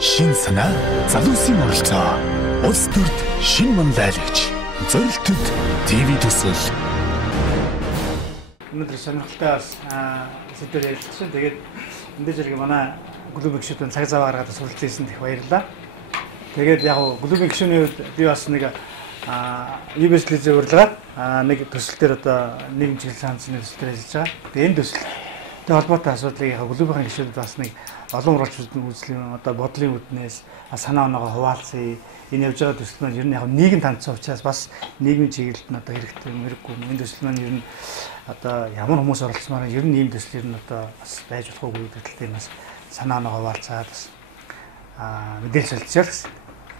шин санаа, залуусын оролцоо. Улс төрд шин манлайлагч. Зорилтод ТV төсөл. Өнөөдөр сонирхолтой бас сэдвээр ярилцсан. Тэгээд энэ зэрэг манай клубын гишүүдэн цаг зав гаргаад суралцсан их баярлалаа. Тэгээд яг клубын гишүүний хувьд би бас нэг UBS-ийн урилгаар нэг төсөл дээр одоо нийгэм чиглэлийн хандсны төсөл дээр ажиллаж байгаа. Тэгээд энэ төсөлтэй холбоотой асуудлыг яг клубын гишүүд бас нэг олон уралчдын үзлийн одоо бодлын үүднээс санаа оноогоо хуваалцъя. Энэ явж байгаа төсөл маань ер нь яг нийгэм тандсан учраас бас нийгмийн чиглэлд нь одоо хэрэгтэй мэрэггүй. Энэ төсөл маань ер нь одоо ямар хүмүүс оролцсомоор ер нь ийм төсөл ер нь одоо бас байж болох уу гэдэг талаар бас санаа оноогоо хуваалцаад бас мэдээлэл солилцоор гэсэн.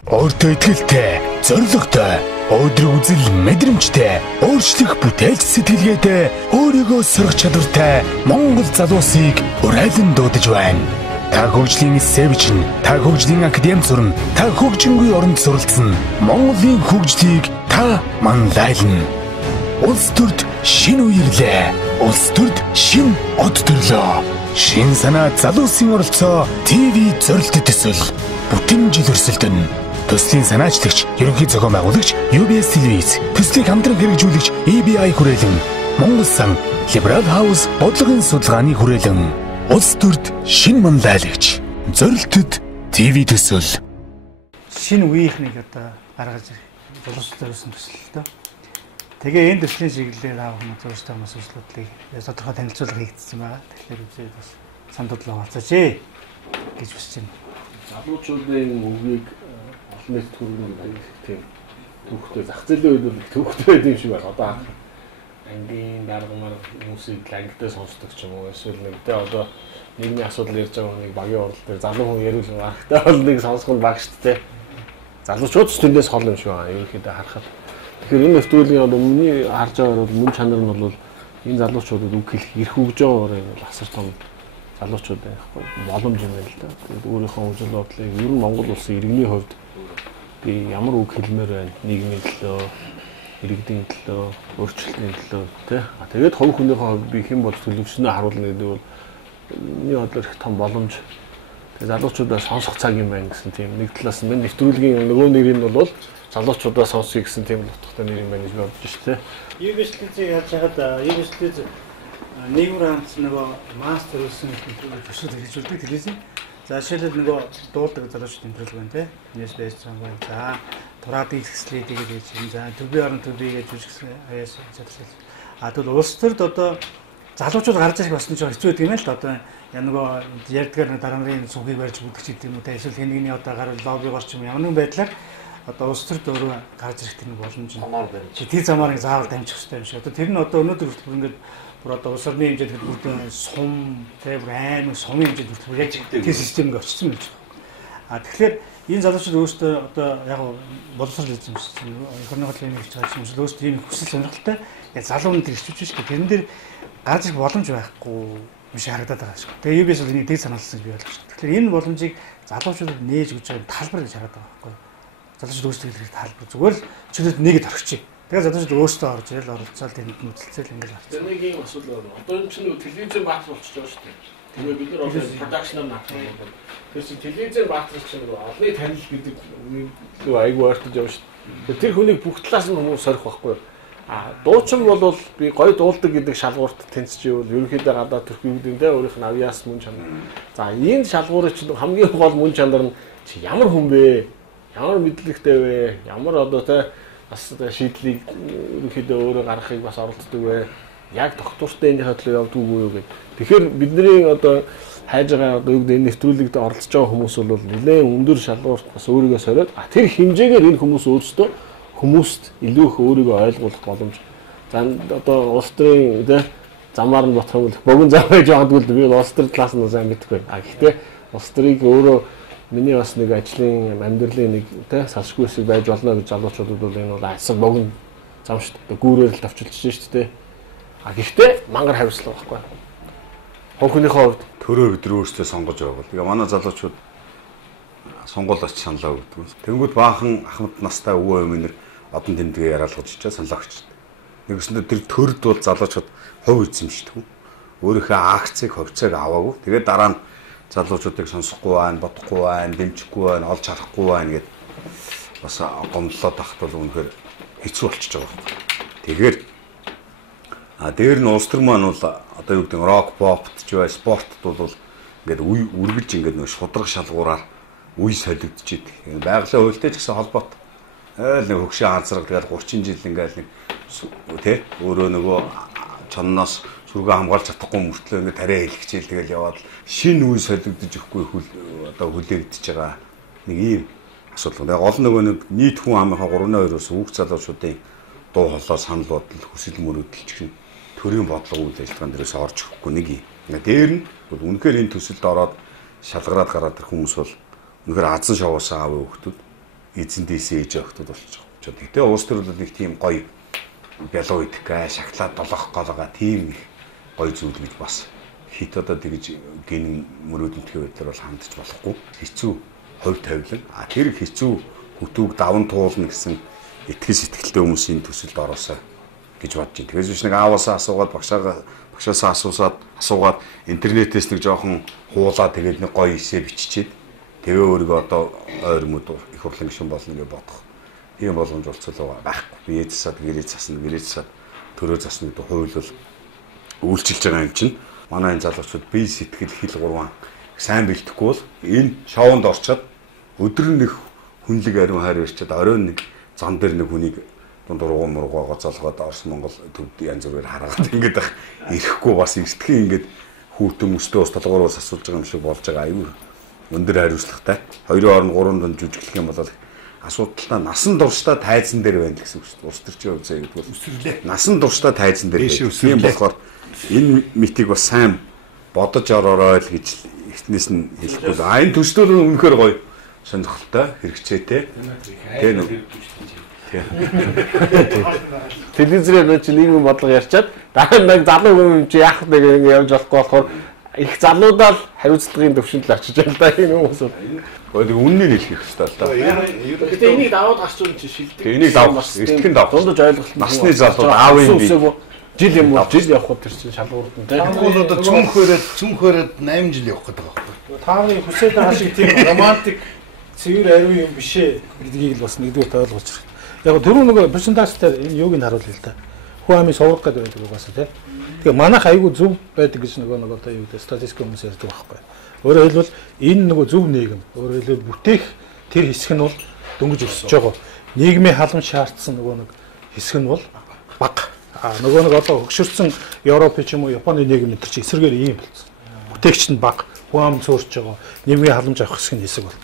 Өөртөө итгэлтэй, зоригтой, өдрөг үзэл мэдрэмжтэй, өөрчлөх бүтээлч сэтгэлгээтэй, өөрийгөө сурах чадвартай Монгол залуусыг урайлан дуудаж байна. Та хөгжлийн сэвчин, та хөгжлийн академи сурна, та хөгжингүй оронд суралцсан Монголын хөгжлийг та манлайлна. Улс төрд шин үерлээ. Улс төрд шин од төрлөө. Шин санаа залуусын оролцоо ТV зорилттой төсөл. Бүтэн жил өрсөлдөн. Төслийн санаачлагч, ерөнхий зохион байгуулагч, UBS телевиз, төслийг хамтран хэрэгжүүлэгч EBI хүрээлэн, Монгол сан, Liberal House бодлогын судалгааны хүрээлэн, улс төрд шин манлайлагч, зорилтод ТV төсөл. Шинэ үеийнхнийг одоо гаргаж ирэх боловсрол төрсэн төсөл л дөө. Тэгээ энэ төслийн чиглэлээр аав хүмүүс өөрсдөө хүмүүс үйлчлүүлэлийг тодорхой танилцуулга хийгдсэн байгаа. Тэгэхээр үзээд бас сандуудлаа хавцаач гэж хүсэж байна. Залуучуудын үгийг олон нийт төрөнд тийм төвхтэй зах зээлийн үед бол төвхтэй байд юм шиг байна. Одоо ангийн даргамар хүмүүсийг ангидаа сонсдог ч юм уу эсвэл нэг тэ одоо нийгмийн асуудал ярьж байгаа нэг багийн урал дээр залуу хүн ярил гарахтай бол нэг сонсох нь баг шүү дээ. Залуучууд ч тэндээс хол юм шиг байна. Ерөнхийдөө харахад. Тэгэхээр энэ нэвтрүүлгийн одоо миний харж байгаагаар бол мөн чанар нь бол энэ залуучуудад үг хэлэх эрх өгж байгаагаар бол асар том залуучууд байхгүй боломж юм байна л да. Тэгээд өөрийнхөө үзэл бодлыг ер нь Монгол улсын иргэний хувьд би ямар үг хэлмээр байна нийгмийн төлөө, иргэдийн төлөө, өөрчлөлтийн төлөө тий. Тэгээд хувь хүнийхээ хувьд би хэн бол төлөвшнөө харуулна гэдэг бол миний бодлоор их том боломж. Тэгээд залуучуудаа сонсох цаг юм байна гэсэн тийм нэг талаас нь нэвтрүүлгийн нөгөө нэр нь бол залуучуудаа сонсъё гэсэн тийм утгатай нэр юм байна гэж бодож шүү дээ. UBS-ийн яаж хагаад UBS-ийн нийгмийн хамт нөгөө мастер үлсэн төсөл хэрэгжүүлдэг телевизэн. За жишээлбэл нөгөө дуулдаг залуучуудын төлөв байна те. Нээс байж байгаа юм. За тураадын хэсгэлээ тэгээд хийж юм. За төв орон төвийг жүжигсэн аяас чадсан. Тэгвэл улс төрд одоо залуучууд гарч ирэх бас нэг хэцүү гэдэг юм л да. Одоо нөгөө ярьдгаар дараа нарын сүнхийг барьж бүдгч гэдэг юм уу те. Эсвэл хэн нэгний одоо гарал лоббигоор ч юм ямар нэгэн байдлаар одоо улс төрд өөрөө гарч ирэх тэр боломж нь. Тэр замаар заавал дамжих хэрэгтэй юм шиг. Одоо тэр нь одоо өнөөдөр хүртэл ингээд бүр одоо улс орны хэмжээнд бүрдэн сум тэр аймаг сумын хэмжээнд бүрдэн яг тэр системийг очсон юм байна. Тэгэхээр энэ залуучууд өөрсдөө одоо яг боловсрол эзэмшсэн орны хөдөлгөөний хийж байгаа юм шиг өөрсдөө ийм хүсэл сонирхолтой яг залуунууд ирчүүж шүү дээ. Тэрэн дээр гарч ирэх боломж байхгүй биш харагдаад байгаа шүү. Тэгээ UBS бол энийг дэг санаалсан гэж би ойлгож байна. Тэгэхээр энэ боломжийг залуучуудад нээж өгч байгаа талбар гэж хараад байгаа байхгүй. Залуучууд өөрсдөө хэлэх талбар зүгээр л чөлөөт нэгэд орчих. Тэгээ залуучууд өөрсдөө орж ирэл оролцоод тэнд нүүдэлцэл ингээл авчихсан. Нэг юм асуудал байна. Одоо энэ чинь телевизэн баатар болчихж байгаа шүү дээ. Тэгээ бид нар одоо продакшнаар наацсан юм байна. Тэр чинь телевизэн баатар чинь олны танил гэдэг лөө айгүй ойртож явна шүү дээ. Тэр хүнийг бүх талаас нь хүмүүс сорих байхгүй. Дуучин бол би гоё дуулдаг гэдэг шалгуурт тэнцчихвэл ерөнхийдөө гадаад төрхүүдийн тэ өөрийнх нь авьяас мөн чанар. За энэ шалгуурын чинь хамгийн гол мөн чанар нь чи ямар хүн бэ? Ямар мэдлэгтэй вэ? Ямар одоо тэ бас шийдлийг ерөнхийдөө өөрөө гаргахыг бас оролддог вэ? Яг доктортой энэ хөтлөө явдаг уу гэдэг. Тэгэхээр бидний одоо хайж байгаа одоо юу гэдэг энэ нэвтрүүлэгт оролцож байгаа хүмүүс бол нэлээд өндөр шалгуурт бас өөрийгөө сориод тэр хэмжээгээр энэ хүмүүс өөрсдөө хүмүүст илүү их өөрийгөө ойлгуулах боломж. За одоо улс төрийн тэ замаар нь бодох юм бол богино зам байж байгаагүй би улс төрийн талаас нь сайн мэдгүй. Гэхдээ улс төрийг өөрөө миний бас нэг ажлын амьдралын нэг тэ салшгүй хэсэг байж болно гэж залуучуудад бол энэ бол асар богино зам шүү дээ. Гүүрээр л тавчилж шүү дээ. Гэхдээ мангар хариуцлага байхгүй. Хонхныхоо хувьд төрөө бид өөрсдөө сонгож байгаа бол. Тэгээ манай залуучууд сонгуул оч саналаа өгдөг. Тэнгүүд баахан ахмад настай өвөө эмээнэр одон тэмдгээ яриалгаж ичээ саналаа өгч. Нэгсэндээ тэр төрд бол залуучууд хувь эзэмшдэг. Өөрийнхөө акцийг ховцоог аваагүй. Тэгээд дараа нь залуучуудыг сонсохгүй байна, бодохгүй байна, дэмжихгүй байна, олж харахгүй байна гэд бас гомдлоод тахт бол үнэхээр хэцүү болчихж байгаа байхгүй. Тэгэхээр дээр нь улс төр маань бол одоо юу гэдэг нь рок, попт ч бай, спортт бол ингээд үргэлж ингээд нэг шудраг шалгуураар үе солигдож идэг. Байгалийн хуультай ч гэсэн холбоот нэг хөгшин анзраг тэгээд 30 жил ингээд нэг тий өөрөө нөгөө чонноос сүргээ хамгаалж чадахгүй мөртлөө ингээд тариа хэлчихэл тэгэл яваад шинэ үе солигдож ихгүй одоо хүлээгдэж байгаа нэг ийм асуудал. Тэгээд гол нөгөө нэг нийт хүн амынхаа 3/2-оос хүүхд залуучуудын дуу хоолой санал бодол хүсэл мөрөөдөл чинь төрийн бодлого үйл ажиллагаан дээрээс орж ирэхгүй нэг юм. Дээр нь үнэхээр энэ төсөлд ороод шалгараад гараад ирэх хүмүүс бол үнэхээр азан шовоосоо аав хүүхдүүд эзэндээсээ ээж хүүхдүүд болчих. Гэтэ уус төр бол нэг тийм гоё бялуу идэх гээ, шоколад долоох голгаа тийм их гоё зүйл гэж бас хит одоо тэгж ген мөрөөдөлтийн байдлаар бол хандж болохгүй. Хэцүү хувь тавилан. Тэр хэцүү хөтөөг даван туулна гэсэн итгэл сэтгэлтэй хүмүүсийн төсөлд ороосоо гэж бодож байна. Тэгээс биш нэг ааваасаа асуугаад багшаасаа асуугаад интернетээс нэг жоохон хуулаа тэгээд нэг гоё эсээ биччихээд тэгээ өөрийгөө одоо ойрмод их хурлын гишүүн болно гэж бодох. Тийм боломж олцол байхгүй. Бие засаад гэрээ засаад төрөө засна гэдэг хууль бол үйлчилж байгаа юм чинь. Манай энэ залуучууд бие сэтгэл хэл гурван сайн бэлтгэхгүй бол энэ шоунд орчоод өдөр нэг хүнлэг ариун хайр ирчээд оройн нэг зам дээр нэг хүнийг дундургуу мургуугаа гоцолгоод Орос Монгол төвд янз бүрээр хараад ингээд ирэхгүй бас эртхэн ингээд хүүтэн өстөө ус толгоороос асуулж байгаа юм шиг болж байгаа аюу өндөр хариуцлагатай. Хоёрын хооронд 3 дунд жүжиглэх юм бол асуудалтай насан туршдаа тайзан дээр байна гэсэн үг шүү дээ. Улс төрчийн хувьд гэдэг бол насан туршдаа тайзан дээр байна. Тийм болохоор энэ митиг бас сайн бодож ороорой л гэж эртнээс нь хэлэхгүй. Энэ төслөл нь үнэхээр гоё сонирхолтой, хэрэгцээтэй. Тийм үү. Телевизээр чи нийгмийн бодлого ярьчаад дараа нэг залуу хүн чи яах нэг явж болохгүй болохоор их залуудаа л хариуцлагын төвшөнд л очиж байна да энэ хүмүүс. Гэхдээ үннийг хэлэх хэрэгтэй л да. Гэхдээ энийг даваад гарч ирсэн чи шилдэг. Энийг давах эртхэн давах. Дундаж ойлголт насны залууд аавын бие жил юм уу жил явах тэр чинь шалгуурд нь тийм. Тэгвэл одоо цүнхөрөөд 8 жил явах гэдэг байгаа байхгүй. Тааны хүсээд байгаа шиг тийм романтик цэвэр ариун юм бишээ гэдгийг л бас нэгдүгээр ойлгуулж байна. Яг дөрөв нөгөө презентацаар энэ юуг нь харуулъя л да. Хүн амын соврах гэдэг байдаг угаасаа тийм. Тэгээ манайх айгүй зөв байдаг гэж нөгөө одоо юу гэдэг статистик хүмүүс ярьдаг байхгүй. Өөрөөр хэлбэл энэ нөгөө зөв нийгэм. Өөрөөр хэлбэл бүтээх тэр хэсэг нь бол дөнгөж өсөж байгаа. Нийгмийн халамж шаардсан нөгөө нэг хэсэг нь бол бага. Нөгөө нэг одоо хөгшөрсөн Европ ч юм уу Японы нийгэм энэ чинь эсрэгээр ийм болсон. Бүтээгч нь бага. Хүн ам цуурч байгаа. Нийгмийн халамж авах хэсэг нь хэсэг бол.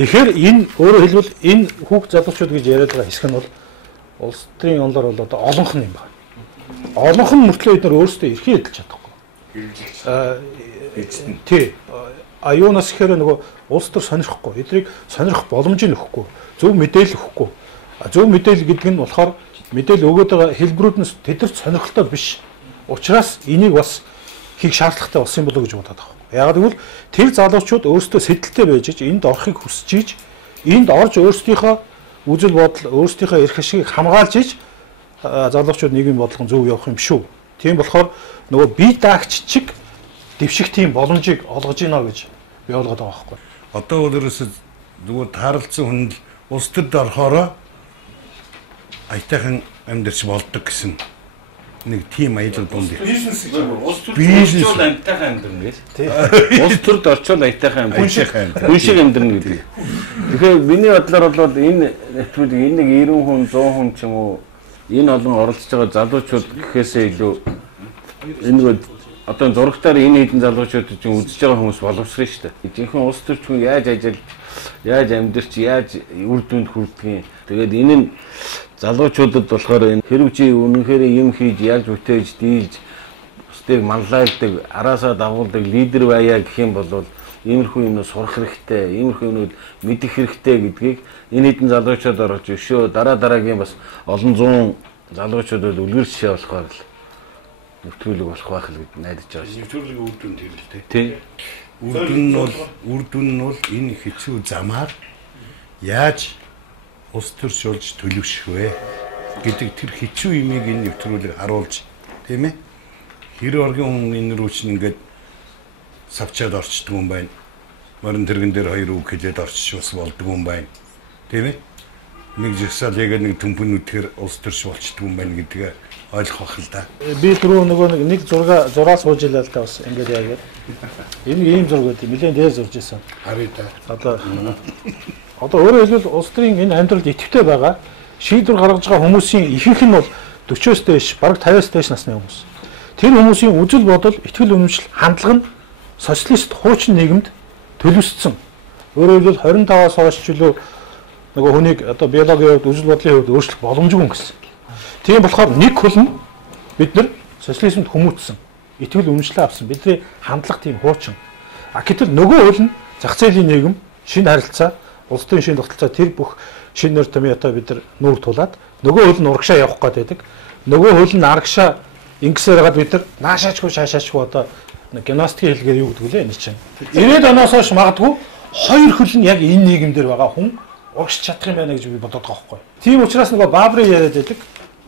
Тэгэхээр энэ өөрөөр хэлбэл энэ хүүхд залуучууд гэж яриад байгаа хэсэг нь бол улс төрийн онлоор бол одоо олонх нь юм байна. Олонх нь мөртлөө эдгээр өөрсдөө эрхээ эдэлж чадахгүй. Тий. Аюунаас ихээр нөгөө улс төр сонирхгүй. Эдрийг сонирх боломжийг өгөхгүй. Зөв мэдээлэл өгөхгүй. Зөв мэдээлэл гэдэг нь болохоор мэдээлэл өгөөд байгаа хэлбэрүүд нь тэдэрт сонирхолтой биш. Учираас энийг бас хийх шаардлагатай болсон болов уу гэж бодоод байгаа. Яг тэгвэл тэр залуучууд өөрсдөө сэтэлтэй байж энд орохыг хүсэж ийж энд орж өөрсдийнхөө үзэл бодол өөрсдийнхөө эрх ашигыг хамгаалж ийж залуучууд нийгмийн бодлого зөв явах юм шүү. Тийм болохоор нөгөө бие даагч чиг дэвших тийм боломжийг олгож гинэ гэж би ойлгоод байгаа байхгүй. Одоо өөрөөсөө зүгээр тааралцсан хүн л улс төрд орохороо аятайхан амьдарч болдог гэсэн нэг тийм аялал дунд. Бизнес улс төрд орчвол амтайхан амьдрна гэж. Улс төрд орчвол аятайхан амьдрна. Хүн шиг амьдрна гэдэг. Тэгэхээр миний бодлоор бол энэ нэвтрүүлэг энэ нэг 90 хүн 100 хүн ч юм уу энэ олон оролцож байгаа залуучууд гэхээсээ илүү энэ одоо зурагтаар энэ хэдэн залуучууд чинь үзэж байгаа хүмүүс боловсрон шүү дээ. Жинхэнэ улс төрч хүн яаж ажиллаж, яаж амьдарч, яаж үр дүнд хүрдгийг. Тэгээд энэ нь залуучуудад болохоор энэ хэрэг чи үнэнхээр юм хийж, яаж бүтээж, дийлж, бусдыг манлайлагдаг, араасаа дагуулдаг лидер байя гэх юм бол иймэрхүү юм сурах хэрэгтэй, иймэрхүү юмуд мэдэх хэрэгтэй гэдгийг энэ хэдэн залуучууд орж өшөө дараагийн бас олон зуун залуучуудад үлгэр жишээ болохоор л нэвтрүүлэг болох байх л гэж найдаж байгаа шүү. Нэвтрүүлгийн үр дүн тэр л дээ. Тий. Үр дүн нь бол энэ хэцүү замаар яаж улс төрч болж төлөвшөх вэ гэдэг тэр хэцүү имийг энэ нэвтрүүлэг харуулж тийм ээ. Хэр оргийн хүн энэ рүү чинь ингээд савчаад орчдөг юм байна. морин тэрэгэн дээр 2 үг хэлээд орчих бас болдгүй юм байна. Тийм ээ? Нэг жигсаал яг нэг төмпөнүүдээр улс төрч болчдгүй юм байна гэдгээ ойлгох л да. Би түрүү нөгөө нэг зураг сууж илээ л та бас ингээд яагаад. Энэ ийм зураг үү? Нилээн дээр зурж исэн. Харъя та. Одоо өөрөөр хэлбэл улс төрийн энэ амьдралд идэвхтэй байгаа шийдвэр гаргаж байгаа хүмүүсийн ихэнх нь бол 40-оос дээш, бараг 50-оос дээш насны хүмүүс. Тэр хүмүүсийн үзэл бодол, итгэл үнэмшил, хандлага нь социалист хуучин нийгэмд төлөвлөсөн. Өөрөөр хэлбэл 25-аас хойш ч үлээ нөгөө хүнийг одоо биологийн хувьд үзэл бодлын хувьд өөрчлөх боломжгүй гэсэн. Тийм болохоор нэг хөл нь бид нар социализмд хүмүүжсэн. Итгэл үнэмшлээ авсан. Бидний хандлага тийм хуучин. Гэтэл нөгөө хөл нь зах зээлийн нийгэм, шинэ харилцаа, улс төрийн шинэ тогтолцоо тэр бүх шинэ нэр томьёотой бид нар нүүр тулаад нөгөө хөл нь урагшаа явах гээд байдаг. Нөгөө хөл нь арагшаа ингэсээр хагаад бид нар наашаачгүй шаашаачгүй одоо гимнастикийн хэлгээр юу гэдэг вэ энэ чинь. 90-ад оноос хойш магадгүй хоёр хөл нь яг энэ нийгэмдэр байгаа хүн урагш чадах юм байна гэж би бодоод байгаа байхгүй. Тийм учраас нөгөө Баабрын яриад байдаг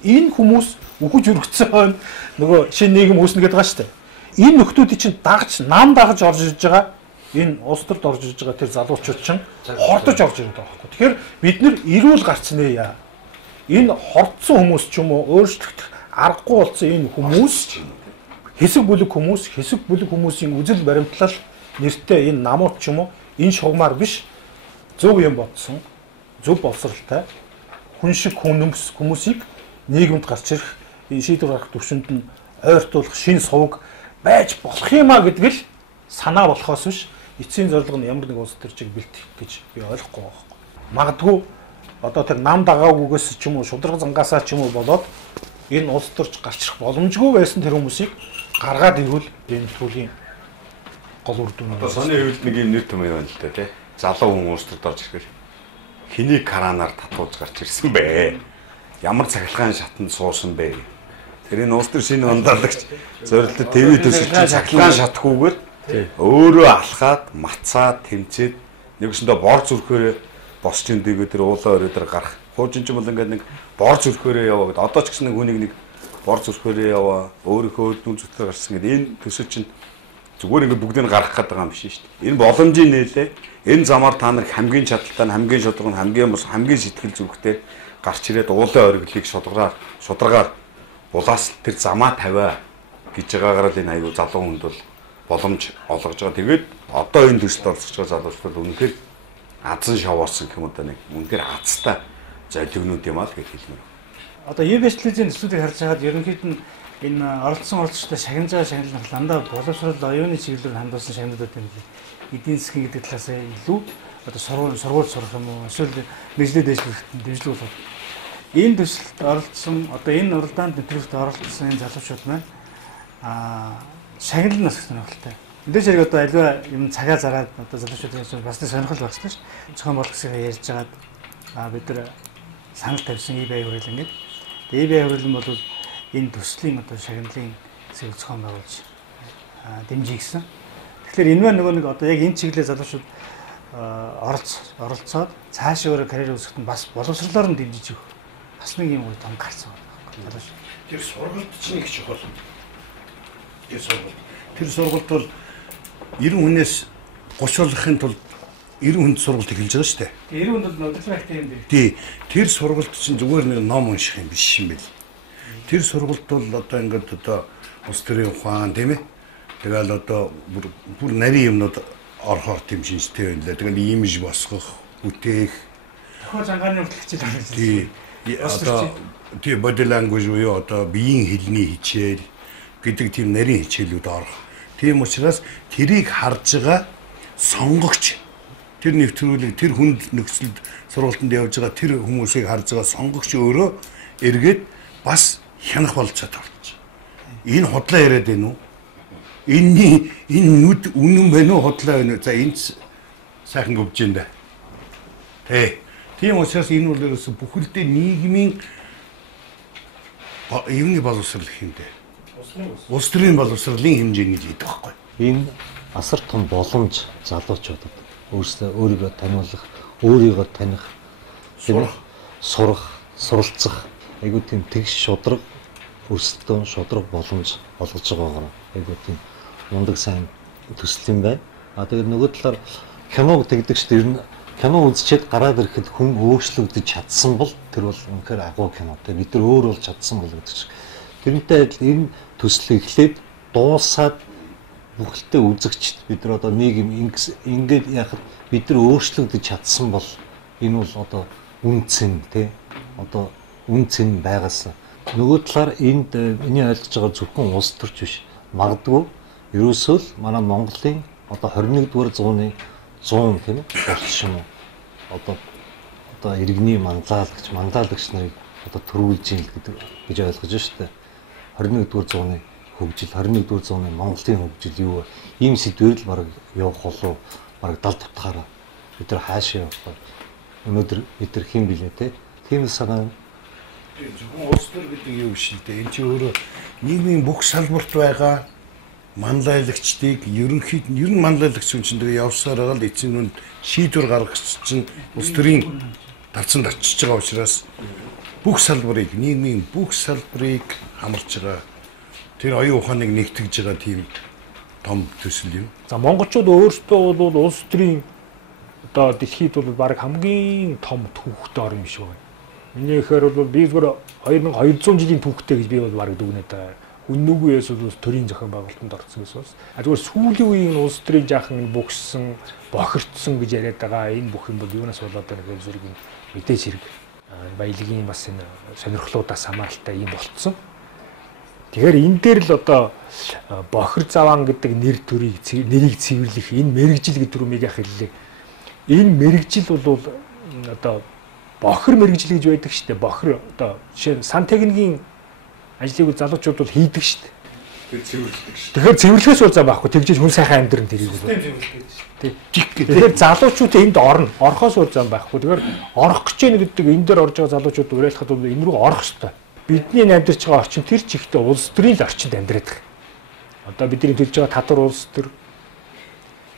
энэ хүмүүс үхэж өргөцсөн хойно нөгөө шинэ нийгэм үүснэ гэдэг байгаа шүү дээ. Энэ нөхдүүдийн чинь дагж нам дагж орж ирж байгаа энэ улс төрд орж ирж байгаа тэр залуучууд чинь хордож орж ирээд байгаа байхгүй. Тэгэхээр бид нэр эрүүл гарцнэ яа. Энэ хордсон хүмүүс ч юм уу өөрчлөгдөх аргагүй болсон энэ хүмүүс хэсэг бүлэг хүмүүсийн үзэл баримтлал нэртэй энэ намууд ч юм уу энэ шугамар биш зөв юм бодсон зөв боловсралтай хүн шиг хүмүүсийг нийгэмд гарч ирэх энэ шийдвэр гаргах төвшөнд нь ойртуулах шин сувг байж болох юмаа гэдэг л санаа болохоос биш эцсийн зорилго нь ямар нэг улс төрчийг бэлтгэх гэж би ойлгохгүй байгаа. Магадгүй одоо тэр нам дагаагүйгээс ч юм уу шударга зангаасаа ч юм уу болоод энэ улс төрч гарч ирэх боломжгүй байсан тэр хүмүүсийг гаргаад ирвэл энэ төрлийн гол үр дүн. Одоо сони хэвлэл нэг юм нэр томьёо байна л дээ тий. Залуу хүн улс төрд орж ирэхээр хэний каранаар татууж гарч ирсэн бэ? Ямар цахилгаан шатанд суусан бэ? Тэр энэ улс төр шинэ ундаалагч зорилттой ТV төсөлч цахилгаан шатхгүйгээр өөрөө алхаад, мацаад, тэмцээд нэгсэндээ бор зүрхээрээ босч индийгээ тэр уулаа өрөө дээр гарах. Хуужин ч юм бол ингээд нэг бор зүрхээрээ яваа гэдэг. Одоо ч гэсэн нэг хүнийг нэг бор зүрхээрээ яваа, өөрийнхөө өлдөн зүтгэр гарсан гэдэг. Энэ төсөл чинь зүгээр ингээд бүгдийг гаргах гэдэг юм биш шүү дээ. Энэ боломжийн нээлээ. Энэ замаар та нар хамгийн чадaltaй, хамгийн шударга, хамгийн сэтгэл зүрхтэй гарч ирээд уулын ориглыг шударгаар булаас тэр замаа тавиа гэж байгаагаар л энэ аюу залуу хүнд бол боломж олгож байгаа. Тэгээд одоо энэ төсөлд орцож байгаа залуучууд үнэхээр азан шаваарсан юм одоо нэг үнэхээр азтай золигнууд юм аа л гэж хэлмээр. Одоо евэстлизийн төслүүдийг харж байгаад ерөнхийд нь энэ оролцогчтой шагнаж байгаа шагналын дандаа боловсрол оюуны чиглэлээр хандуулсан шагналууд юм билээ. Эдийн засгийн гэдэг талаас илүү одоо сургууль сурах юм уу эсвэл нэжлээ дэвшлүүлэх. Энэ төсөлд оролцсон одоо энэ уралдаанд нэвтрүүлэгт оролцсон энэ залуучууд маань шагнал нас гэсэн сонирхолтой. Мэдээж хэрэг одоо аливаа юм цагаа зараад одоо залуучуудын бас нэг сонирхол багс шүү дээ. Зохион болгосыг ярьж байгаад бид нар санал тавьсан ИБ хурал ингээд. ИБ хурал нь бол энэ төслийн одоо шагналын зэвсэг зохион байгуулж дэмжиж гисэн. Тэгэхээр энэ маань нөгөө нэг одоо яг энэ чиглэлээр залуучууд оролцоод цаашаа өөрө карьер үүсгэхэд бас боловсрлоор нь дэмжиж өгөх. Бас нэг юм том гарцсан байна. Тэр сургалт чинь их чухал. Тэр сургалт бол 90 хүнээс 30 болохын тулд 90 хүнд сургалт эхэлж байгаа шүү дээ. 90 хүнд бол удирдлагтай юм дээ. Тий. Тэр сургалт чинь зүгээр нэг ном унших юм биш юм байл. Тэр сургалт бол одоо ингээд одоо улс төрийн ухаан тийм ээ. Тэгэл одоо бүр нарийн юмнууд орохоор тийм шинжтэй байна лээ. Тэгэл имиж босгох, үтээх. Тохиол ангааны хөтөлгчтэй байна. Тий. Одоо тий body language уу одоо биеийн хэлний хичээл гэдэг тийм нарийн хичээлүүд орох. Тийм учраас тэрийг харж байгаа сонгогч тэр нэвтрүүлэг тэр хүнд нөхцөлд сургалтанд явж байгаа тэр хүмүүсийг харж байгаа сонгогч өөрөө эргээд бас хянах болж чадварч. Энэ худлаа яриад байна уу? Энэ нүд үнэн байна уу худлаа байна уу? За энэ сайхан гөвж юм да. Тийм учраас энэ бол ерөөсө бүхэлдээ нийгмийн юуны боловсрол юм дээ. Улс төрийн боловсролын хэмжээний л гэдэг байхгүй. Энэ асар том боломж залуучуудад өөрийгөө таниулах, өөрийгөө таних, сурах, суралцах айгуу тийм тэгш шудраг өрсөлдөөн шудраг боломж олгож байгаагаар айгуу тийм мундаг сайн төсөл юм байна. Тэгээд нөгөө талаар киног тэгдэг шүү дээ. Ер нь кино үзчихэд гараад ирэхэд хүн өөрчлөгдөж чадсан бол тэр бол үнэхээр агуу кино. Бид нар өөр бол чадсан бол гэдэг шиг. Тэрнтэй адил энэ төслийг эхлээд дуусаад бүхэлдээ үзэгчд бид нар одоо нийгэм ингээд яхад бид нар өөрчлөгдөж чадсан бол энэ бол одоо үнцэн тий одоо үнцэн байгаас нөгөө талаар энд миний ойлгож байгаа зөвхөн улс төрч биш магадгүй ерөөсөө л манай Монголын одоо 21-р зууны 100 тийм болчихсон юм одоо иргэний мандаалагч нарыг одоо төрүүлж ийн гэж ойлгож байна шүү дээ 21-р зууны хөгжил 21-р зууны Монголын хөгжил юу ийм сэдвээр л баг явах болов баг 70 тутахаараа бид нар хаашаа явах вэ өнөөдөр бид нар хэн билээ те тийм санаа зөвхөн улс төр гэдэг юу биш л дээ энэ чи өөрөө нийгмийн бүх салбарт байгаа манлайлагчдыг ер нь манлайлагч хүн чинь тэгээ явсаар байгаа л эцэг нь шийдвэр гаргах чинь улс төрийн талцанд очиж байгаа учраас бүх салбарыг нийгмийн бүх салбарыг хамарч байгаа тэр оюун ухааныг нэгтгэж байгаа тийм том төсөл юм. За монголчууд өөрсдөө бол улс төрийн одоо дэлхийд бол баг хамгийн том түүхтэй орн юм шиг байна. Миний ихээр бол би зөвхөн 2200 жилийн түүхтэй гэж би бол баг дүгнээд байгаа. Үннүгүйээс бол төрийн зохион байгуулалтанд орсон гэсэн бас. Зүгээр сүүлийн үеийн улс төрийн жаахан бүгссэн, бохирдсон гэж яриад байгаа. Энэ бүх юм бол юунаас болоод байна гэхээр зэрэг мэдээж хэрэг баялагын бас энэ сонирхлуудаас хамааралтай юм болцсон. Тэгэхээр энэ дээр л одоо бохир заваан гэдэг нэрийг цэвэрлэх энэ мэрэгжил гэдэг түрүүмийг яах хэллээ. Энэ мэрэгжил бол одоо бохир мэрэгжил гэж байдаг шүү дээ. Бохир одоо жишээ нь сантехникийн ажлыг залуучууд бол хийдэг шүү дээ. Тэр цэвэрлэдэг шүү. Тэгэхээр цэвэрлэхээс бол зам байхгүй. Тэгжиж хүн сайхан амьдрын тэрийг бол. Тэгэхээр залуучууд энд орно. Орохоос бол зам байхгүй. Тэгэхээр орох гэж яах гэдэг энэ дээр орж байгаа залуучууд уриалахад бол энэ рүү орох ёстой. Бидний амьдарч байгаа орчин тэр чигтээ улс төрийн л орчинд амьдраад байгаа. Одоо бидний төлж байгаа татвар улс төр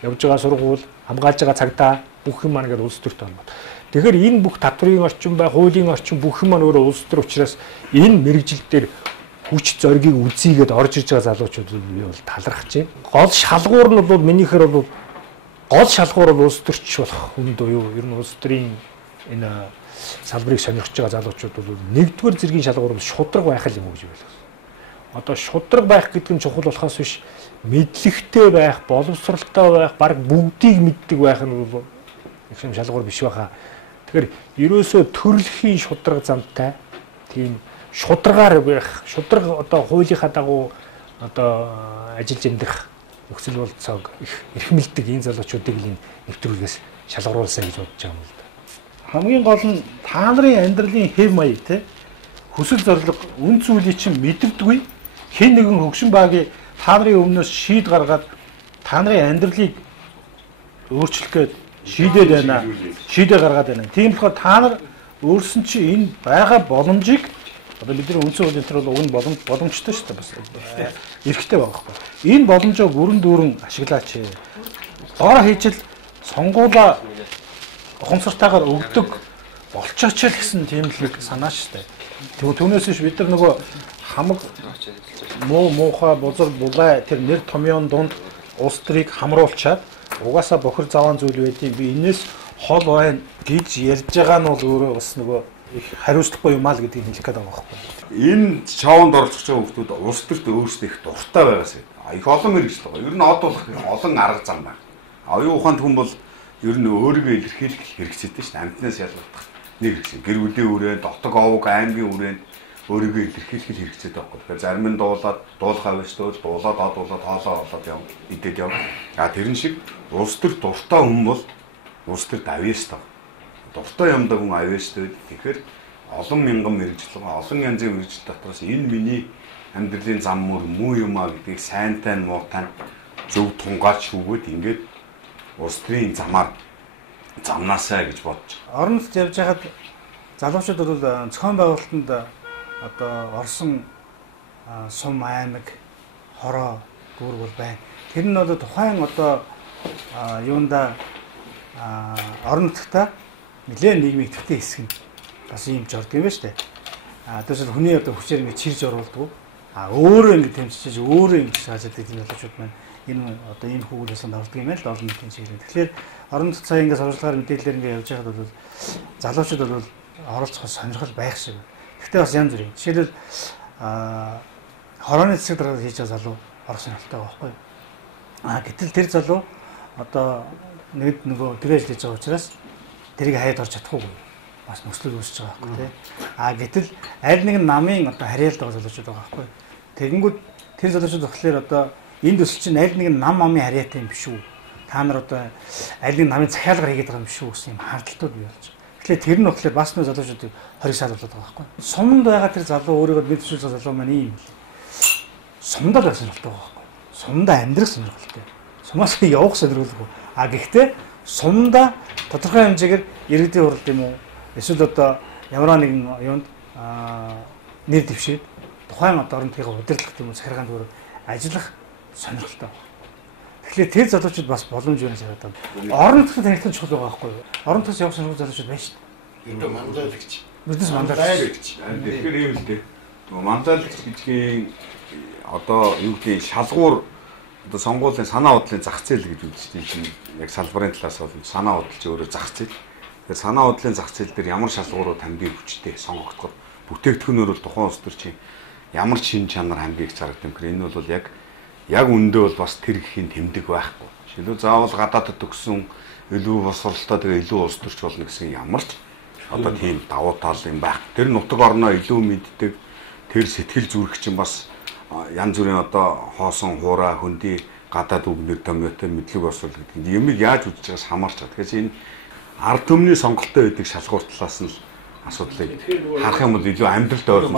явж байгаа сургууль, хамгаалж байгаа цагдаа бүх юм маань гэдэг улс төртэй холбоотой. Тэгэхээр энэ бүх татврын орчин бай, хуулийн орчин бүх юм маань өөрөө улс төр учраас энэ мэрэгжил дээр хүч зоригийг үзийгээд орж иж байгаа залуучууд би бол талархаж байна. Гол шалгуур нь бол минийхээр бол гол шалгуур бол улс төрч болох хүнд юу ер нь улс төрийн энэ салбарыг сонирхож байгаа залуучууд бол нэгдүгээр зэргийн шалгуур бол шудраг байх юм гэж байлаа. Одоо шудраг байх гэдэг нь чухал болохоос биш мэдлэгтэй байх, боловсралтай байх, баг бүгдийг мэддэг байх нь бол их юм шалгуур биш байхаа. Тэгэхээр ерөөсөө төрөлхийн шудраг замтай тийм шударгаар байх, шудраг одоо хуулийнхаа дагуу одоо ажиллаж амьдрах нөхцөл болцоог их эрхмэлдэг энэ залуучуудыг л нэвтрүүлгээс шалгаруулсан гэж бодож байгаа юм л да. Хамгийн гол нь та нарын амьдралын хэв маяг те хүсэл зориг үн цүүлийг чинь мэддэггүй хэн нэгэн хөгшин баагийн та нарын өмнөөс шийд гаргаад та нарын амьдралыг өөрчлөх гээд шийдээд байна. Шийдээ гаргаад байна. Тийм болохоор та нар өөрсөн чинь энэ байгаа боломжийг одоо бидний үндсэн хуулийн төр бол уг нь боломжтой шүү дээ бас эрхтэй байгаа байхгүй. Энэ боломжоо бүрэн дүүрэн ашиглаач. Доор хийжил сонгуула ухамсартайгаар өгдөг болчооч л гэсэн тийм л нэг санаа шүү дээ. Түүнээс биш бид нар нөгөө хамаг муухай бузар булай тэр нэр томьёон дунд улс төрийг хамруулчаад угаасаа бохир заваан зүйл байдгийг би энэс хол байна гэж ярьж байгаа нь бол өөрөө бас нөгөө их хариуцлагагүй юм аа л гэдгийг хэлэх гээд байгаа байхгүй. Энэ шоунд оролцож байгаа хүмүүс улс төрт өөрсдөө их дуртай байгаас их олон мэрэгжил байгаа. Ер нь од болох олон арга зам байна. Оюун ухаанд хүн бол ер нь өөрийгөө илэрхийлэх хэрэгцээтэй шүү дээ. Амтнаас ялгагдах нэг хэрэгцээ. Гэр бүлийн үрээнд, дотог овог аймгийн үрээнд өөрийгөө илэрхийлэх хэрэгцээтэй байхгүй. Тэгэхээр зарим нь дуулаад дуулах авьяастай бол дуулаад хоолоо олоод яв. Идээд яв. Тэр нь шиг улс төр дуртай хүн бол улс төрт авьяастай. Дуртай юмдаг хүн авьяастай. Тэгэхээр олон мянган мэрэгжил, олон янзын мэрэгжил дотроос энэ миний амьдралын зам муу юм а гэдгийг сайнтай нь муутай зөв тунгааж өгөөд ингээд улс төрийн замаар замнаасаа гэж бодож. Орнод явж байхад залуучууд бол зохион байгуулалтанд одоо орсон сум аймаг хороо гүр бол байна. Тэр нь бол тухайн одоо юунда орон нутгата нэлээд нийгмийн төвтэй хэсэг нь бас юм ч ордог юм байна шүү дээ. Тэрс хүний одоо хүчээр ингэ чирж оруулдаг. Өөрөө ингэ тэмцэж өөрөө ингэ хааждаг тийм залуучууд маань энэ одоо энэ хүүгэл ясанд ордог юм байна л олон нийтийн чиглэл. Тэгэхээр орон нутгийн цагийн ингээд сурвалжлагаар мэдээлэлээр ингээд явж байхад бол залуучууд бол оролцох сонирхол байх шиг. Гэхдээ бас янз бүрийн. Жишээлбэл хорооны засаг дарга хийж байгаа залуу орох сонирхолтой байгаа байхгүй юу? Гэтэл тэр залуу одоо нөгөө тэр ажил хийж байгаа учраас тэрийг хаяад орж чадахгүй бас нөхцөл үүсэж байгаа байхгүй тий. Гэтэл аль нэгэн намын одоо харьяалд байгаа залуучууд байгаа байхгүй юу? Тэгэнгүүт тэр залуучууд болохоор одоо энэ төсөл чинь аль нэгэн нам амын харьяатай юм биш үү? Та нар одоо аль нэгэн намын захиалгаар хийгээд байгаа юм биш үү гэсэн юм хардталтууд бий болж байгаа. Тэгэхээр тэр нь болохоор бас нөө залуучуудыг хориг саалуулдаг байгаа байхгүй юу? Сумд байгаа тэр залуу өөрийгөө мэдчихсэн залуу маань ийм сумдаа байх сонирхолтой байгаа байхгүй юу? Сумдаа амьдрах сонирхолтой. Сумаас явах сонирхолтой. Гэхдээ сумдаа тодорхой хэмжээгээр иргэдийн хурал юм уу? Эсвэл одоо ямар нэгэн юунд нэр дэвшээд тухайн одоо орон нутгийн удирдлага юм уу захиргаанд өөр ажиллах сонирхолтой байна. Тэгэхээр тэр залуучууд бас боломж байна гэдэг. Орон нутгийн танигдсан чухал байгаа байхгүй юу? Орон нутгаас явах сонирхол залуучууд байна шүү дээ. Энэ манлайлагч. Бизнес манлайлагч. Тэгэхээр ийм л дээ. Нөгөө манлайлагч гэдгийг одоо юу гэдэг шалгуур одоо сонгуулийн санаа бодлын зах зээл гэж үздэг чинь яг салбарын талаас бол санаа бодол чи өөрөөр зах зээл. Тэгэхээр санаа бодлын зах зээл дээр ямар шалгуурууд хамгийн хүчтэй сонгогдоход бүтээгдэхүүнөөр бол тухайн улс төр чинь ямар шин чанар хамгийн их зарагдсан. Тэгэхээр энэ бол яг үндэ бол бас тэр гэхийн тэмдэг байхгүй. Шилүү заавал гадаадд төгсөн илүү босролтой тэгээ илүү улс төрч болно гэсэн ямар ч одоо тийм давуу тал юм байх. Тэр нутаг орноо илүү мэддэг тэр сэтгэл зүрх чинь бас янз бүрийн одоо хоосон хуура хөндөй гадаад үгнэр томьёотой мэдлэг освол гэдэг юм яаж үзэж байгаас хамаарч байгаа. Тэгэхээр энэ ард түмний сонголттой байдаг шалгуур талаас нь асуудлыг харах юм бол илүү амьдралд ойрхон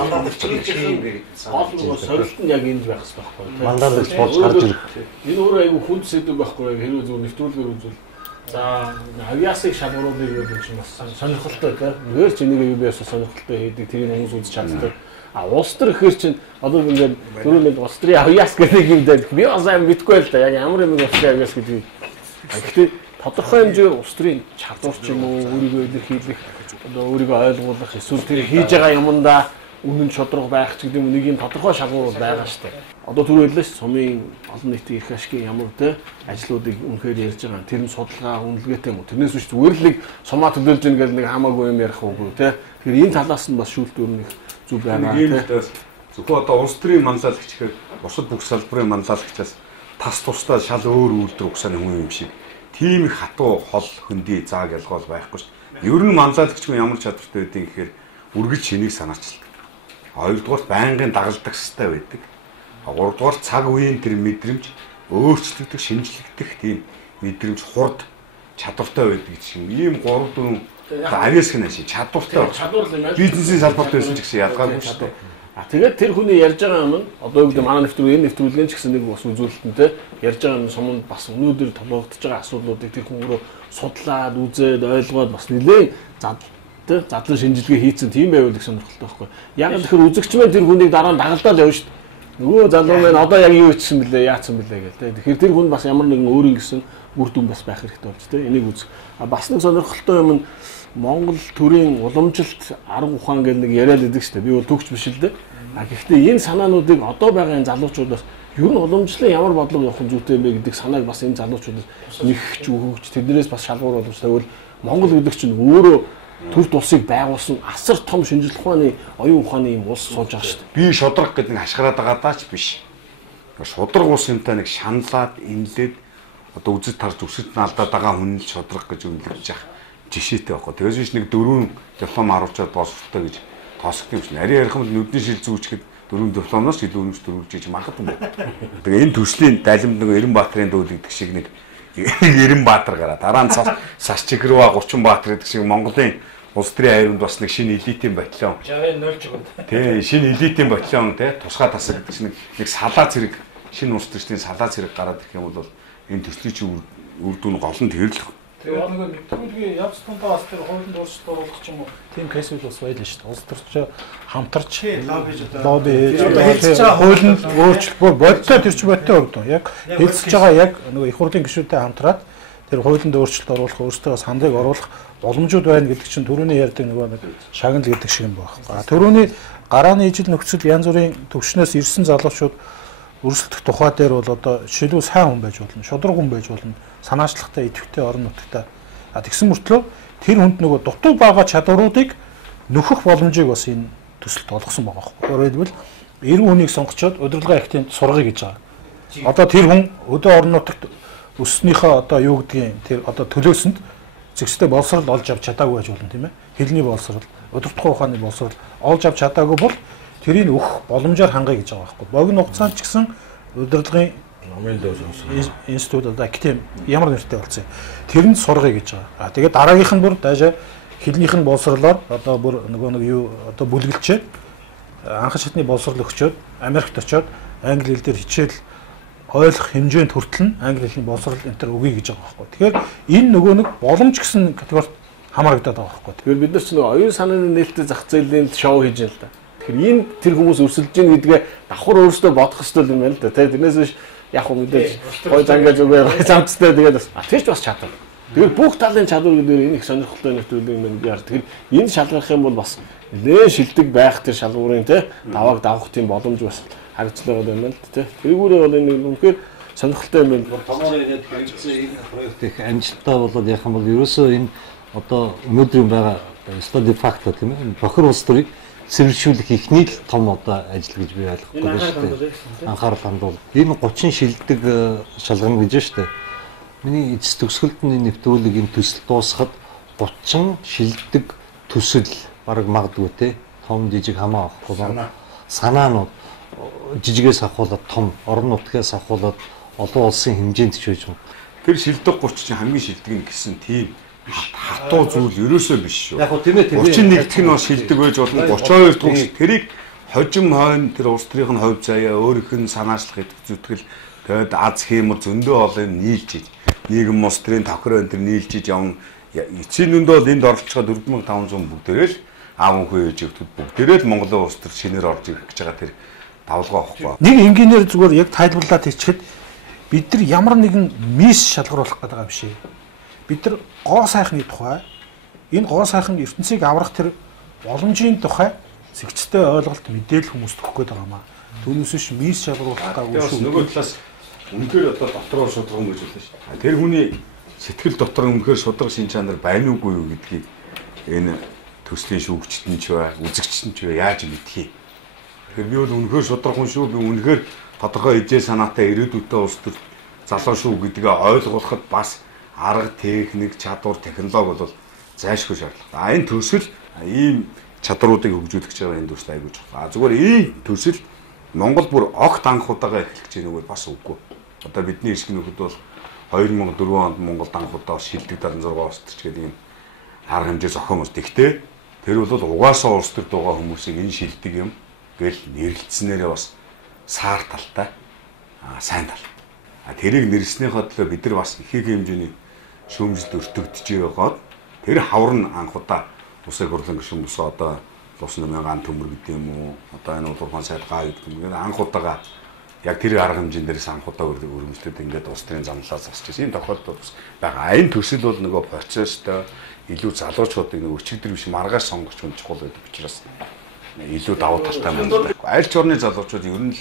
гол сорилт нь яг энд байх хэрэгтэй байхгүй юу? Манлайлагч болж гарч ирэх. Энэ өөрөө айгүй хүнд сэдв байхгүй юу? Хэрвээ зөв нэвтрүүлгээр үзвэл за авиасыг шалгууруудыг юу гэж бас сонирхолтой тийм. Нэр чи нэг юу яасан сонирхолтой хийдэг тэрийг хүмүүс үзэж чаддаг. Улс төр гэхэр чинь одоо ингээд түрүүнд улс төрийн авиас гэдэг юм дээр би бас аим мэдгүй л да яг ямар юм улс төрийн авиас гэдэг. Гэхдээ тодорхой хэмжээгээр улс төрийн чадвар ч юм уу өөрийгөө илэрхийлэх одоо өөрийгөө ойлгуулах эсвэл тэр хийж байгаа юмдаа үнэн шудраг байх ч гэдэг юм нэг юм тодорхой шалгуур байгаа шүү дээ. Одоо түрүү хэллээ ш сумын олон нийтийн эрх ашигын ямар тэ ажлуудыг үнэхээр ярьж байгаа. Тэр нь судалгаа үнэлгээтэй юм уу? Тэрнээс биш зүгээр л нэг сумаа төлөөлж ийн гэдэг нэг хамаагүй юм ярих уугүй тэ. Тэгэхээр энэ талаас нь бас шүүлтүүрнэх зүг байна тэ. Зөвхөн одоо улс төрийн манлайлагч гэхээр бусад бүх салбарын манлайлагчаас тас тусдаа шал өөр үйлдвэр угсааны хүн юм шиг тийм их хатуу хол хөндөй зааг ялгаал байхгүй шүү дээ. Ер нь манлайлагчгүй ямар чадвартай байдгийг гэхээр үргэлж шинийг санаачилдаг. Хоёрдугаар байнгын дагалдах хэрэгтэй байдаг. Гуравдугаар цаг үеийн тэр мэдрэмж өөрчлөгдөх, шинжлэгдэх тийм мэдрэмж хурд чадвартай байдаг гэсэн ийм 3-4 авиас гэнэ шиг чадвартай. Бизнесийн салбарт байсан ч гэсэн ялгаагүй шүү дээ. Тэгээд тэр хүний ярьж байгаа юм нь одоо юу гэдэг манай нэвтрүүлгийн энэ нэвтрүүлгийн ч гэсэн нэг бас үзүүлэлтэнтэй ярьж байгаа юм суманд бас өнөөдөр тулгуурлаж байгаа асуудлуудыг тэр хүн өөрөө судлаад үзээд ойлгоод бас нэлээд задлан шинжилгээ хийцэн тийм байвал их сонирхолтой байхгүй. Яг л тэгэхээр үзэгч мэн тэр хүнийг дараа нь дагалдаад явна шүү дээ. Нөгөө залуу маань одоо яг юу хийсэн бэлээ, яатсан бэлээ гэл тэ. Тэгэхээр тэр хүн бас ямар нэгэн өөрийн гэсэн үр дүн бас байх хэрэгтэй болж тэ. Энийг үз. Бас нэг сонирхолтой юм нь Монгол төрийн уламжилт арга ухаан гэл нэг яриад идэг шүү дээ. Би бол төгч биш л дээ. Гэхдээ энэ санаануудыг одоо байгаа энэ залуучуудаас ер нь уламжлалын ямар бодлого явах зүйтэй юм бэ гэдэг санааг бас энэ залуучуудаас нэгч өгөөч тэднээс бас шалгуур болгож тавьвал Монгол гэдэг чинь өөрөө төр тусыг байгуулсан асар том шинжлэх ухааны оюун ухааны юм улс сууж байгаа шүү дээ. Би шудраг гэдэг нь хашгираад байгаа даач биш. Шудраг улс юмтай нэг шаналаад инлээд одоо үзэд тарж өсөд наалдаад байгаа хүн л шудраг гэж үнэлж яах жишээтэй байхгүй. Тэгээс биш нэг 4 диплом харуулчаад боловсролтой гэж тоосгох юм чинь. Ари ярих юм нүдний шил зүүчгэд 4 дипломноос илүү өнөж дөрвөлж иж магадгүй. Тэгээ энэ төслийн далимд нэг Эренбаатарын дүүл гэдэг шиг нэг Эренбаатар гараа. Дараа нь Сарчигрва 30 Баатар гэдэг шиг Монголын улс төрийн аянд бас нэг шинэ элитийн батальон. 60-0 жигүүд. Тий, шинэ элитийн батальон тий тусгай тасаг гэдэг чинь нэг салаа зэрэг шинэ улс төрчдийн салаа зэрэг гараад ирэх юм бол энэ төслийн чинь үр дүн гол нь тэр л. Тэгээ нэг нэвтрүүлгийн явц тундаа бас тэр хуулинд өөрчлөлт оруулах ч юм уу тийм кейсүүд бас байлаа шүү дээ. Улс төрч хамтарч лобби хийж хуулинд өөрчлөлт бодтой тэр ч бодтой өрдөө. Яг хэлцэж байгаа яг нөгөө их хурлын гишүүдтэй хамтраад тэр хуулинд өөрчлөлт оруулах өөртөө сандыг оруулах боломжууд байна гэдэг чинь түрүүний ярьдаг нөгөө нэг шагнал гэдэг шиг юм байна. Түрүүний гарааны ижил нөхцөл янз бүрийн төвшнөөс ирсэн залуучууд өрсөлдөх тухай дээр бол одоо шилүү сайн хүн байж болно, шудраг хүн байж болно, санаачлагтай идэвхтэй орон нутагтай. Тэгсэн мөртлөө тэр хүнд нөгөө дутуу байгаа чадваруудыг нөхөх боломжийг бас энэ төсөлд олгосон байгаа байхгүй. Өөрөөр хэлбэл 90 хүнийг сонгочоод удирдлагын актинд сургая гэж байгаа. Одоо тэр хүн өдөө орон нутагт өсснийхөө одоо юу гэдгийг тэр одоо төлөөсөнд зэгстэй боловсрол олж авч чадаагүй байж болно тийм ээ. Хэлний боловсрол, удирдлагын ухааны боловсрол олж авч чадаагүй бол тэрийг өгөх боломжоор хангая гэж байгаа байхгүй. Богино хугацаанд ч гэсэн удирдлагын институт одоо академи ямар нэртэй болсон. Тэрэнд сургая гэж байгаа. Тэгээд дараагийнх нь бүр даашаа хэлнийх нь боловсролоор одоо бүр нэг юу одоо бүлгэлчээ анхан шатны боловсрол өгчөөд Америкт очиод англи хэл дээр хичээл ойлгох хэмжээнд хүртэл нь англи хэлний боловсрол энэ төр өгье гэж байгаа байхгүй. Тэгэхээр энэ нөгөө нэг боломж гэсэн категорид хамаарагдаад байгаа байхгүй. Тэгэхээр бид нар ч нөгөө оюун санааны нээлттэй зах зээлийн шоу хийж байна л да. Тэгэхээр энэ тэр хүмүүс өрсөлдөж ийн гэдгээ давхар өөрсдөө бодох хэрэгтэй юм байна л да. Тэрнээс биш яг хөө мэдээж гой зангаж өгөө замцтай тэгээд тэгж бас чадвар. Тэгэхээр бүх талын чадвар гэдэг энэ их сонирхолтой нэвтрүүлэг юм яар. Тэгэхээр энэ шалгах юм бол бас нэлээд шилдэг байх тэр шалгуурын те давааг давах тийм боломж бас харагдсан байгаа юм байна л те. Тэргүүрээ бол энэ үнэхээр сонирхолтой юм байна. Томоор яриад хэрэгжсэн энэ проект их амжилттай болоод яах юм бол ерөөсөө энэ одоо өнөөдрийн байгаа study factor тийм ээ бохир улс төрийг сэргийлүүлэх ихний л том одоо ажил гэж би ойлгохгүй байна шүү дээ. Анхаарал хандуул. Энэ 30 шилдэг шалган гэж байна шүү дээ. Миний эцэс төгсгөлд нь нэвтрүүлэг энэ төсөл дуусахад 30 шилдэг төсөл бараг магадгүй те том жижиг хамаа авахгүй санаанууд жижигээс ахуулаад том орон нутгаас ахуулаад олон улсын хэмжээнд ч байж байгаа. Тэр шилдэг 30 чинь хамгийн шилдэг нь гэсэн тийм хатуу зүйл ерөөсөө биш шүү. Яг хөө тийм ээ 31 дэх нь бас шилдэг байж болно 32 дахь тэрийг хожим хойно тэр улс төрийн хувь заяа өөрийнх нь санаачлах идэх зүтгэл тэгээд аз хиймэр зөндөө олон нийлж иж нийгэм улс төрийн тохироо энэ төр нийлж иж явна. Эцсийн нүнд бол энд оролцоход 4500 бүгдээрээ л аав өхөө ээж өвтөд бүгдээрээ л Монголын улс төр шинээр орж ирэх гэж байгаа тэр давлгаа авахгүй. Нэг инженеэр зүгээр яг тайлбарлаад хийчихэд бид нар ямар нэгэн мис шалгаруулах гэдэг байгаа биш ээ. Бид нар гоо сайхны тухай энэ гоо сайхан ертөнцийг аврах тэр боломжийн тухай зэгцтэй ойлголт мэдээлэл хүмүүст өгөх гээд байгаа маа. Түүнээс биш мис шалгаруулах гаагүй шүү. Нөгөө талаас үнэхээр одоо дотроо шударган гэж болно шүү. Тэр хүний сэтгэл дотор үнэхээр шударга шин чанар байна уугүй юу гэдгийг энэ төслийн шүүгчтэн ч бай, үзэгчтэн ч бай яаж мэдхий. Тэгэхээр би бол үнэхээр шударга хүн шүү. Би үнэхээр тодорхой эзээ санаатай ирээдүйтэй улс төр залуу шүү гэдгээ ойлгуулахад бас арга техник, чадвар, технологи бол зайлшгүй шаардлагатай. Энэ төсөл ийм чадруудыг хөгжүүлэх гэж байгаа энэ төсөл айгууж байна. Зүгээр ийм төсөл Монгол бүр огт анх удаага эхлэх гэж нэг бас үгүй. Одоо бидний ирэх нөхөд бол 2004 онд Монголд анх удаа шилдэг 76 улсч гэдэг юм арга хэмжээ зохион байгуулалт. Гэхдээ тэр бол угаасаа улс төр байгаа хүмүүсийг энэ шилдэг юм гэл нэрлэлцснээрээ бас саар талтай сайн тал. Тэрийг нэрлснийхээ төлөө бид нар бас их хэмжээний шүүмжлэлд өртөгдөж байгаад тэр хавар нь анх удаа Улсын хурлын гишүүн босоо одоо Лусны мянган төмөр гэдэг юм уу одоо энэ улуурхан сайд гаа гэдэг юм. Ингээд анх удаага яг тэр арга хэмжээнд дээрээс анх удаа өргөмжлөд ингээд улс төрийн замналаа засч ирсэн. Энэ тохиолдол бас байгаа. Энэ төсөл бол нөгөө процесстой илүү залуучуудыг нөгөө өчигдөр биш маргааш сонгож хүн чухал байдаг учраас илүү давуу талтай байна. Аль ч орны залуучууд ер нь л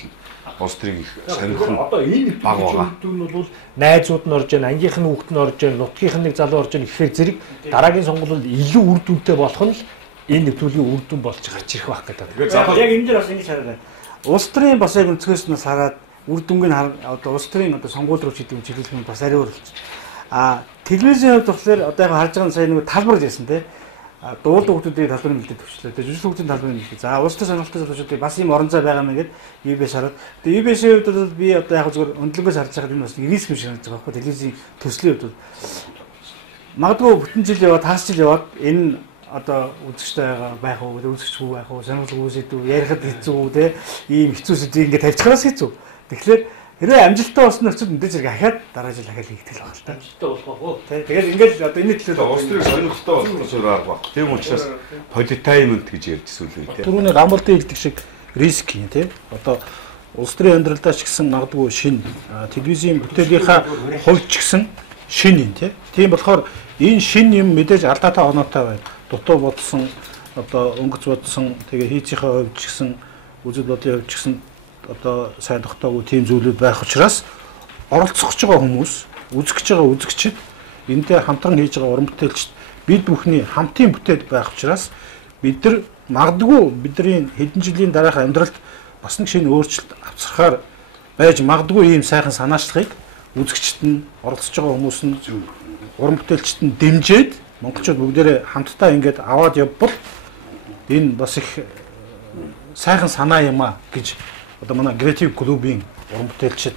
улс төрийг их сонирхон одоо энэ төсөл нь бол найзууд нь орж ийн, ангийнх нь хүүхэд нь орж ийн, нутгийнх нь нэг залуу орж ийн гэхээр зэрэг дараагийн сонгуульд илүү үр дүнтэй болох нь энэ нэвтрүүлгийн үр дүн болж гарч ирэх байх гэдэг. Яг энэ дээр бас ингэж хараад байна. Улс төрийн бас яг өнцгөөс нь хараад үр дүнгийн одоо улс төрийн одоо сонгууль руу чиглэх чиглэлх нь бас арай өөр болчих. Телевизийн хувьд болохоор одоо яг харж байгаа нь сая нэг талбар гэсэн тийм дуулд хүмүүсийн талбар нэлээд төвчлээ. Тэгээ жүжиг хүмүүсийн талбар нэлээд. За улс төр сонирхолтой залуучуудыг бас ийм орон зай байгаа мэн гээд UBS хараад. Тэгээ UBS-ийн хувьд бол би одоо яг зүгээр өндлөнгөөс харж байхад энэ бас нэг риск юм шиг харагдаж байгаа байхгүй телевизийн төслийн хувьд бол магадгүй бүтэн жил яваад таас жил яваад энэ одоо үзэгчтэй байх уу гэдэг үзэгчгүй байх уу сонирхол үүсэт үү ярихад хэцүү үү те ийм хэцүү сэдвийг ингээд тавьчихараас хэцүү. Тэгэхээр хэрвээ амжилттай болсон нөхцөл мэдээж зэрэг ахаад дараа жил ахаад хийгдэх л байна л та. Амжилттай болох уу? Тэгээд ингээд одоо энэ төлөө улс төрийн сонирхолтой болох арга баг. Тийм учраас политаймент гэж ярьжсэн үл үү те. Түрүүний Рамбалтын хэлдэг шиг риск юм те. Одоо улс төрийн амьдралдаа ч гэсэн магадгүй шин телевизийн бүтээлийнхаа хувьд ч гэсэн шин юм те. Тийм болохоор энэ шин юм мэдээж алдаатай оноотой байна. Дутуу бодсон одоо өнгөц бодсон тэгээ хийцийнхээ хувьд ч гэсэн үзэл бодлын хувьд ч гэсэн одоо сайн тогтоогүй тийм зүйлүүд байх учраас оролцох гэж байгаа хүмүүс үзэж байгаа үзэгчид энэтэй хамтран хийж байгаа уран бүтээлчд бид бүхний хамтын бүтээд байх учраас бид нар магадгүй бидний хэдэн жилийн дараах амьдралд бас нэг шинэ өөрчлөлт авчрахаар байж магадгүй ийм сайхан санаачлагыг үзэгчд нь оролцож байгаа хүмүүс нь уран бүтээлчд нь дэмжиж монголчууд бүгдээрээ хамтдаа ингээд аваад явбал энэ бас их сайхан санаа юм а гэж одоо манай креатив клубын уран бүтээлчд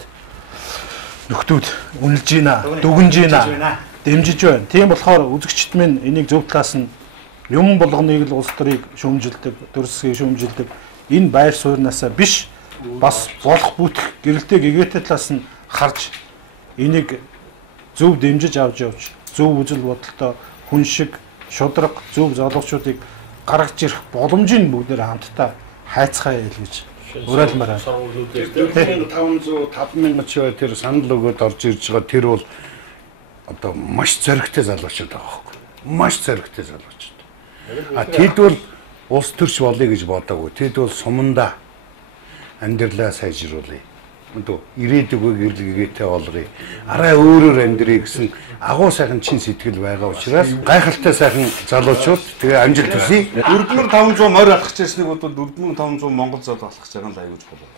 нөхдүүд үнэлж байна, дүгнж байна, дэмжиж байна. Тийм болохоор үзэгчд минь энийг зөв талаас нь юм болгоныг л улс төрийг шүүмжилдэг, төрөлсгийг шүүмжилдэг энэ байр сууринаасаа биш бас болох бүтэх гэрэлтэй гэгээтэй талаас нь харж энийг зөв дэмжиж авч явж зөв үзэл бодолтой хүн шиг шудраг зөв залуучуудыг гаргаж ирэх боломжийг бүгдээр хамтдаа хайцгаая гэж уриалмаар байна. 4500 5000 ч тэр санал өгөөд орж ирж байгаа тэр бол одоо маш зоригтой залуучууд байгаа байхгүй. Маш зоригтой залуучууд. Тэд бол улс төрч болъё гэж бодоагүй. Тэд бол сумандаа амьдралаа сайжруулъя. Өнтөө ирээдүгөө гэрлэгээтэй болгоё. Арай өөрөөр амьдрий гэсэн агуу сайхан чин сэтгэл байгаа учраас гайхалтай сайхан залуучууд тэгээ амжилт хүсье. 4500 морь алхаж ирснийг бол 4500 монгол залуу алхаж байгаа нь аюулж болов.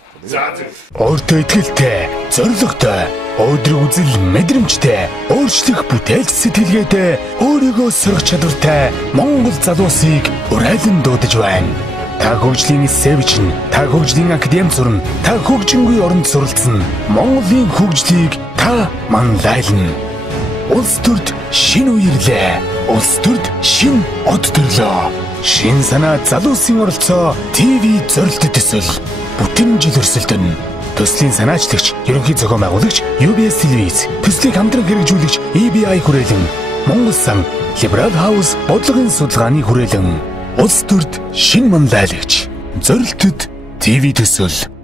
Өөртөө итгэлтэй, зоригтой, өдрөг үзэл мэдрэмжтэй, өөрчлөх бүтээлч сэтгэлгээтэй, өөрийгөө сөрөх чадвартай монгол залуусыг урайлан дуудаж байна. Та хөгжлийн сэвчин, та хөгжлийн академи сурна, та хөгжингүй оронд суралцсан Монголын хөгжлийг та манлайлна. Улс төрд шинэ үерлээ. Улс төрд шинэ од төрлөө. Шинэ санаа залуусын оролцоо ТV зорилт төсөл. Бүтэн жил өрсөлдөн. Төслийн санаачлагч, ерөнхий зохион байгуулагч UBS телевиз, төслийг хамтран хэрэгжүүлэгч EBI хүрээлэн, Монгол сан, Liberal House бодлогын судалгааны хүрээлэн. Улс төрд шинэ манлайлагч, зорилтод ТV төсөл.